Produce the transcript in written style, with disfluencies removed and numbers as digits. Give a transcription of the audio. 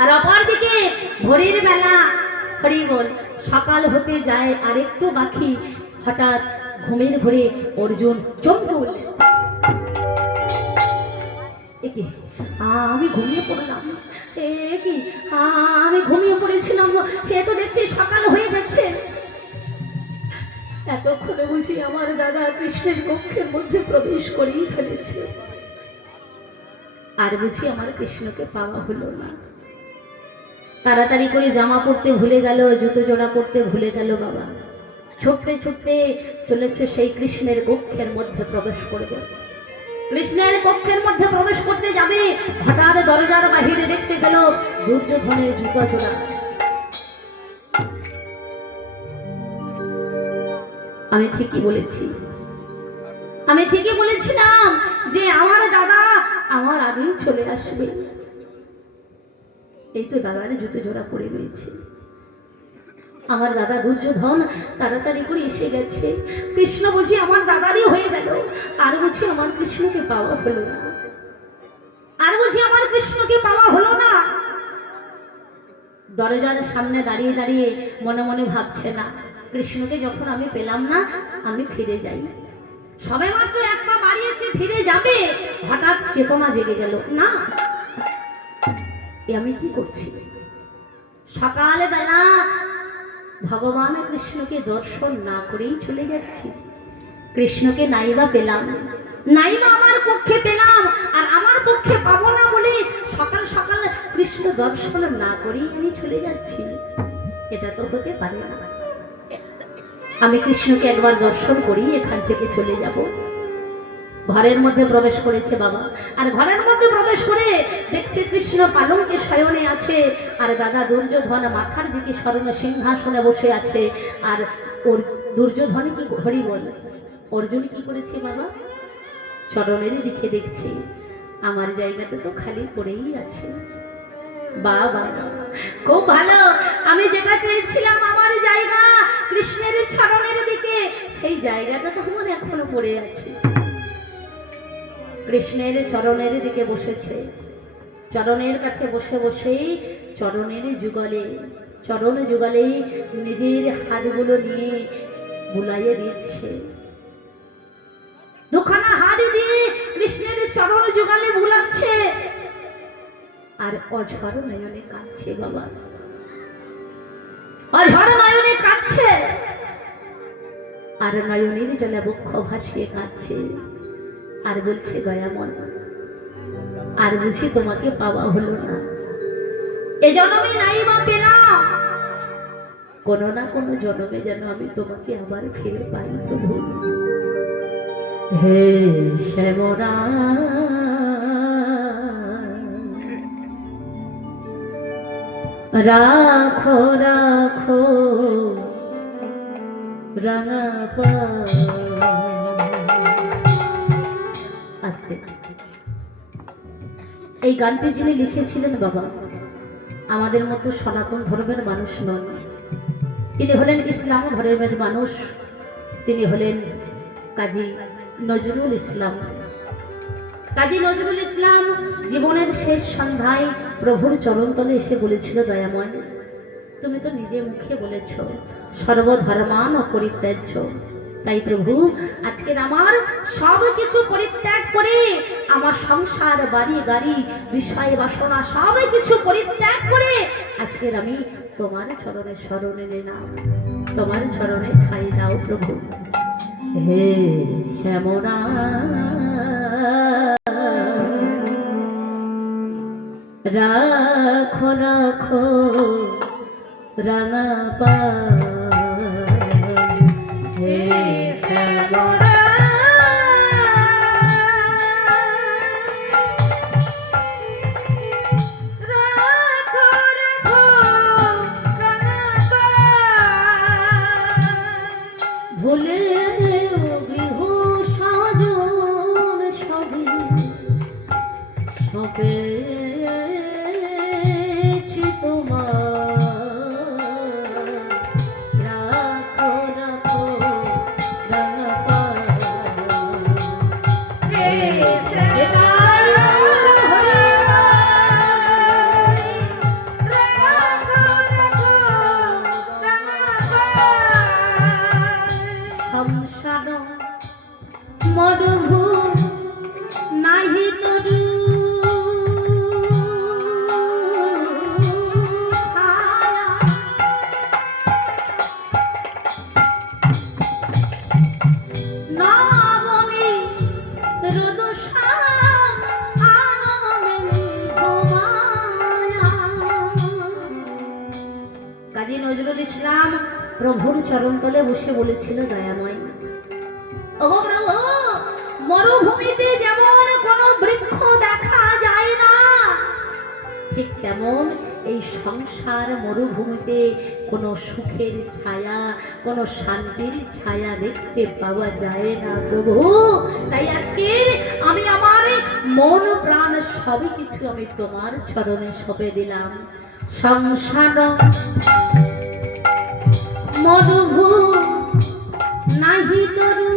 আর অপরদিকে ভোরের বেলা হরি বল সকাল হতে যায় আর একটু বাকি, হঠাৎ ঘুমের ঘোরে অর্জুন চমকে উঠলেন। আমি ঘুমিয়ে পড়লাম, কি আমি ঘুমিয়ে পড়েছিলাম, এ তো দেখছি সকাল হয়ে গেছে। এতক্ষণে বুঝি আমার দাদা কৃষ্ণের কক্ষের মধ্যে প্রবেশ করেই ফেলেছে, আর বুঝি আমার কৃষ্ণকে পাওয়া হলো না। তাড়াতাড়ি করে জামা পরতে ভুলে গেল, জুতো জোড়া পরতে ভুলে গেল বাবা। ছুটতে ছুটতে চলেছে সেই কৃষ্ণের কক্ষের মধ্যে প্রবেশ করবে। কৃষ্ণের কক্ষের মধ্যে প্রবেশ করতে যাবে, হঠাৎ দরজার বাহিরে দেখতে গেল দুর্যোধনের জুতো জোড়া। আমি ঠিকই বলেছি, আমি ঠিকই বলেছিলাম যে আমার দাদা আমার আগেই চলে আসবে। এই তো দাদার জুতো জোড়া পরে রয়েছে। আমার দাদা দুর্যোধন তাড়াতাড়ি করে এসে গেছে। কৃষ্ণ বুঝি আমার দাদারই হয়ে গেল, আর বুঝি আমার কৃষ্ণকে পাওয়া হলো না, আর বুঝি আমার কৃষ্ণকে পাওয়া হলো না। দরজার সামনে দাঁড়িয়ে দাঁড়িয়ে মনে মনে ভাবছে, না কৃষ্ণকে যখন আমি পেলাম না, আমি ফিরে যাই। সবে মাত্র এক পা বাড়িয়েছে ফিরে যাবে, হঠাৎ চেতনা জেগে গেল, না আমি কি করছি? সকালবেলা ভগবান কৃষ্ণকে দর্শন না করেই চলে যাচ্ছি। কৃষ্ণকে নাইবা পেলাম, নাইবা আমার পক্ষে পেলাম, আর আমার পক্ষে পাবো না বলে সকাল সকাল কৃষ্ণ দর্শন না করেই আমি চলে যাচ্ছি। এটা তো হতে পারে না। আমি কৃষ্ণকে একবার দর্শন করেই এখান থেকে চলে যাব। ঘরের মধ্যে প্রবেশ করেছে বাবা, আর ঘরের মধ্যে প্রবেশ করে দেখছে কৃষ্ণ পালঙ্কে শয়নে আছে, আর দাদা দুর্যোধন মাথার দিকে স্বর্ণ সিংহাসনে বসে আছে। আর ওর দুর্যোধন কি হরি বল অর্জুন কি করেছে বাবা? চরণের দিকে দেখছি, আমার জায়গাটা তো খালি পড়েই আছে। বাবা খুব ভালো, আমি যেটা চেয়েছিলাম আমার জায়গা কৃষ্ণের চরণের দিকে, সেই জায়গাটা তো আমার এখনো পড়ে আছে। কৃষ্ণের চরণের দিকে বসেছে, চরণের কাছে বসে বসেই চরণের যুগলে, চরণ যুগলে নিজের হাতগুলো নিয়ে বুলাইয়ে দিচ্ছে। দুখানা হাত দিয়ে কৃষ্ণের চরণ যুগলে বুলাচ্ছে, আর অঝর নয়নে কাঁদছে বাবা, অঝর নয়নে কাঁদছে, আর নয়নের জলে বক্ষ ভাসিয়ে কাঁদছে, আর বলছে দয়ামন আর বুঝি তোমাকে পাওয়া হলো না, এ জন্মে নাই বা পেলাম, কোনো না কোনো জন্মে যেন আমি তোমাকে আবার ফিরে পাই প্রভু। হে শ্যামরা রাখো রাখো রাঙা পা। আস্তে, এই গানটি যিনি লিখেছিলেন বাবা আমাদের মতো সনাতন ধর্মের মানুষ নন, তিনি হলেন ইসলাম ধর্মের মানুষ, তিনি হলেন কাজী নজরুল ইসলাম। কাজী নজরুল ইসলাম জীবনের শেষ সন্ধ্যায় প্রভুর চরণতলে এসে বলেছিল, দয়াময় তুমি তো নিজে মুখে বলেছ সর্বধর্মান পরিত্যাজ্য, তাই প্রভু আজকের আমার সব কিছু পরিত্যাগ করে, আমার সংসার বাড়ি গাড়ি বিষয় বাসনা সব কিছু পরিত্যাগ করে আজকের আমি তোমার চরণে শরণে নিলাম, তোমার চরণে ঠাঁই দাও প্রভু। হে শ্যামরা রাখো রাখো রাঙা পা। হে শ্যামরা রাখো রাখো রাঙা পা। ভুলে গৃহ সাজন সবে সবে তোমার রাখো রাখো রাঙা পা। প্রভুর চরণতলে বসে বলেছিল দয়াময়, ওগো প্রভু, মরুভূমিতে যেমন কোনো বৃক্ষ দেখা যায় না, ঠিক তেমন এই সংসার মরুভূমিতে কোনো সুখের ছায়া, কোনো শান্তির ছায়া দেখতে পাওয়া যায় না প্রভু। তাই আজকে আমি আমার মন প্রাণ সবই কিছু আমি তোমার চরণে সঁপে দিলাম। সংসার মরুভূমি নাহি তরু